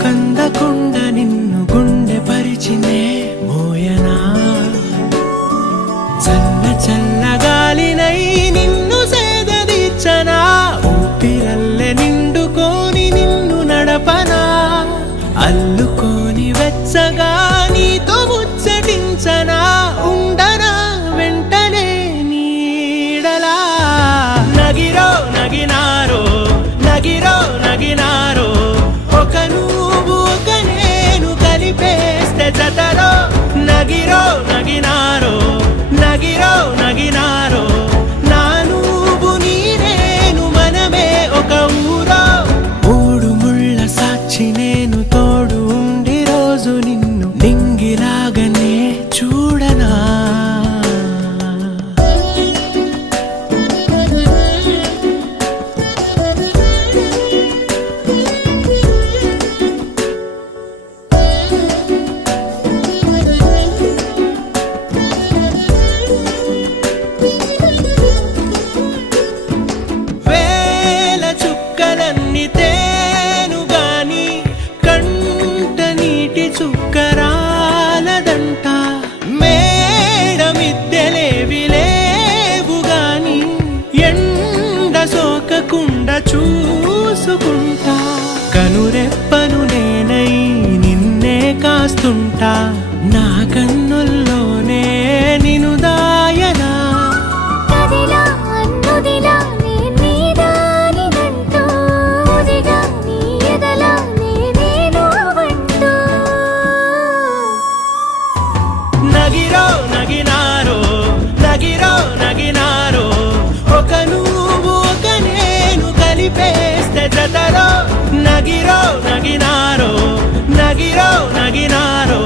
కందకుండా నిన్ను గుండె పరిచినే మోయనా చల్ల చల్లగాలినై నిన్ను సేదదీర్చనా ఊపిరల్లె నిండుకోని నిన్ను నడపనా అల్లుకోని వెచ్చగా నీతో ముచ్చటించనా ఉండనా వెంటనే నీడలా నగిరో నగినారో నగిరో నగినారో ఒక నువ్వు ఒక నేను కలిపేస్తే జతలో నగిరో నగినారో నగిరో నగినారో నా నువ్వు నీ నేను మనమే ఒక ఊరో మూడు ముళ్ళ సాక్షి నేను తోడు ఉండి రోజు నిన్ను నింగిలాగనే చూడనా చుక్కరాలదంట మేడ మిద్దెలేవి లేవు గాని ఎండ సోకకుండా చూసుకుంటా కనురెప్పను నేనై నిన్నే కాస్తుంటా నా కన్నుల్లోనే నిను దాయనా నగిరో నగినారో నగిరో నగినారో ఒక నువ్వు ఒక నేను కలిపేస్తే జతలో నగిరో నగినారో నగిరో నగినారో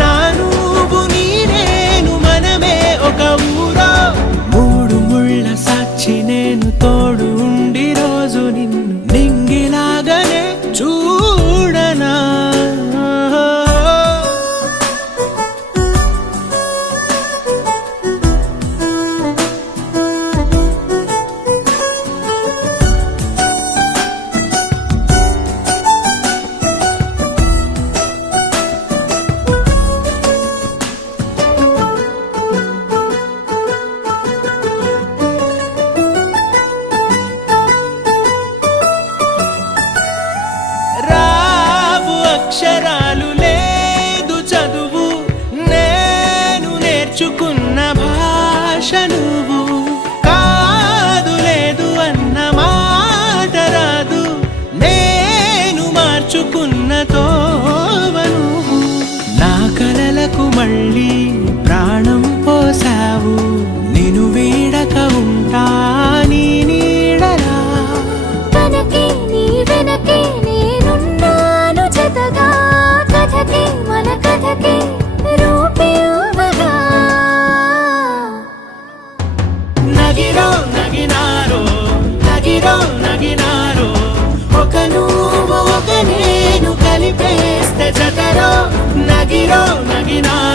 నా నువ్వు నీ నేను మనమే ఒక ఊరో మూడు ముళ్ళ సాక్షి నేను తోడు ఉండి రోజు నిన్ను నింగిలాగనే చూడనా అక్షరాలు లేదు చదువు నేను నేర్చుకున్న భాష నువ్వు కాదు లేదు అన్న మాట రాదు నేను మార్చుకున్న తోవ నువ్వు నా కలలకు మళ్ళీ ప్రాణం పోసావు నిన్ను వీడక ఉంటా నీ నీడలా వెనకే నీ వెనకే నేనున్నాను జతగా కథకే మన కథకే రూపేవగా నగిరో నగినారో నగిరో నగినారో ఒక నువ్వు ఒక నేను కలిపేస్తే జతలో నగిరో నగినారో